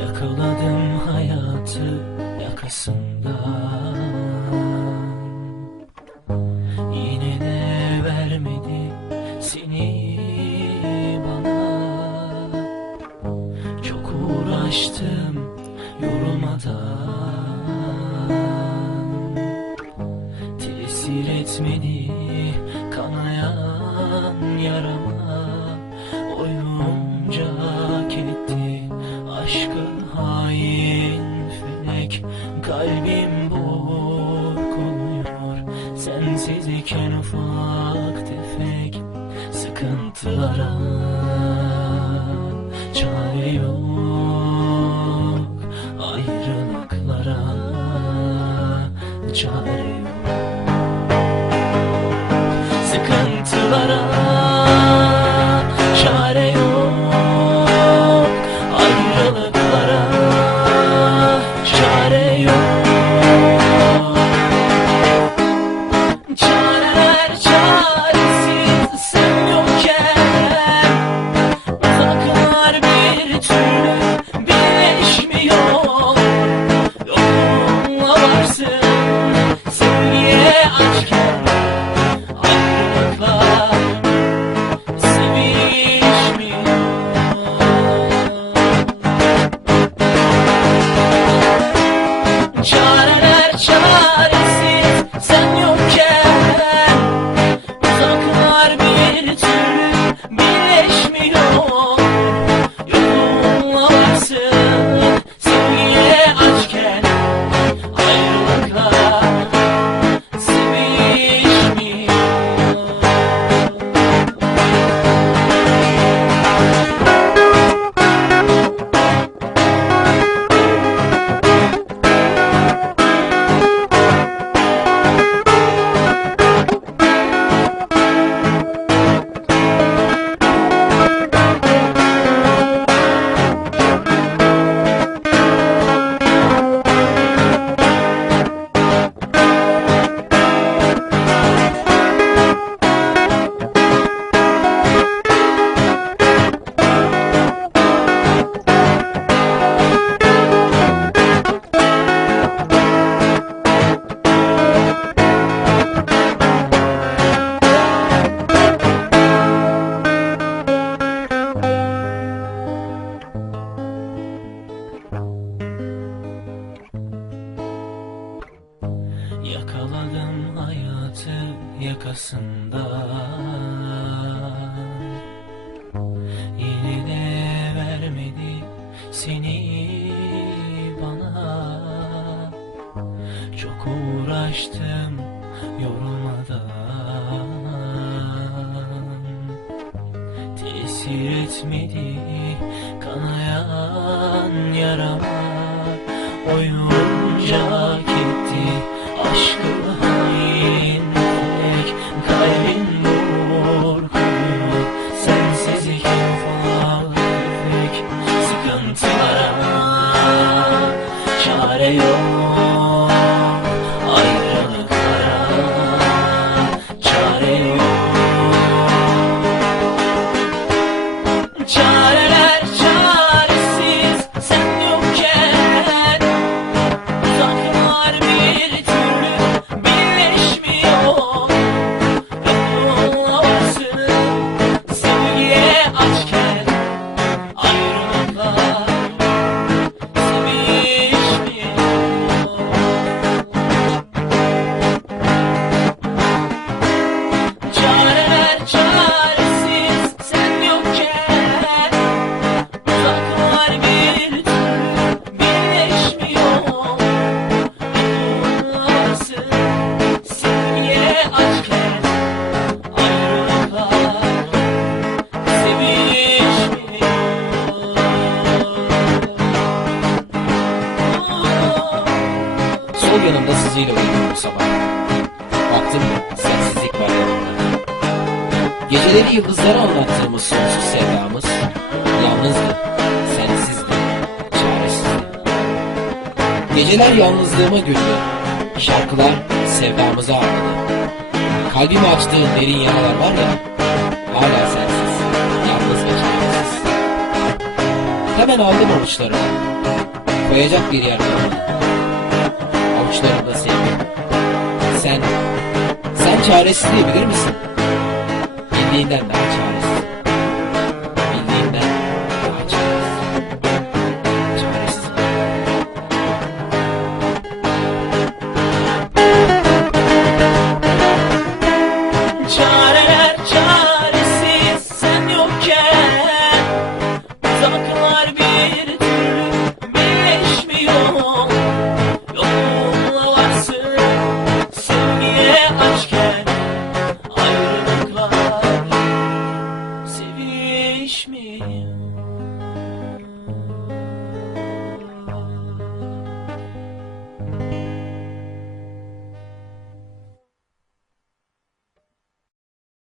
Yakaladım hayatı yakasından, yine de vermedi seni bana. Çok uğraştım yorulmadan, tesir etmedi kanayan yarama. Oyuncak etti aşkı hain felek, kalbim burkuluyor sensiz iken ufak tefek sıkıntılara çare yok, ayrılıklara çare yok, sıkıntılara çare yok, ayrılıklara çare yok. Çareler çaresiz sen yokken, uzaklar bir türlü birleşmiyor. Yolunla varsın sevgiye açken, ayrılıklar sevişmiyor. Çareler çaresiz sen yokken, uzaklar bir türlü birleşmiyor. Yolunla varsın sevgiye açken, ayrılıklar sevişmiyor. Yakaladım hayatı yakasından, yine de vermedi seni bana. Çok uğraştım yorulmadan, tesir etmedi kanayan yarama. Oyuncak etti aşkı hain felek, kalbin burkuluyor sensiz iken ufak tefek sıkıntılara çare yok, ayrılıklara çare yok. Çareler çaresiz sen yokken, uzaklar bir türlü birleşmiyor. Yolunla varsın sevgiye açken, ayrılıklar sevişmiyor. Çareler çaresiz sen yokken, uzaklar bir türlü birleşmiyor. Yolunla varsın sevgiye açken, ayrılıklar sevişmiyor. Sol yanımda siziyle uyuyorum sabah. Baktım sensizlik var yanımda. Geceleri yıldızlara anlattığımız sonsuz sevdamız yalnızdı, sensizdi, çaresizdi. Geceler yalnızlığıma güldü, şarkılar sevdamızı ağladı. Kalbimi açtığın derin yaralar var ya, hala sensiz, yalnız ve çaresiz. Hemen aldım avuçlarıma, koyacak bir yer bulamadım. Avuçlarımda sevgi. Sen çaresizliği bilir misin? Bildiğinden daha çaresiz.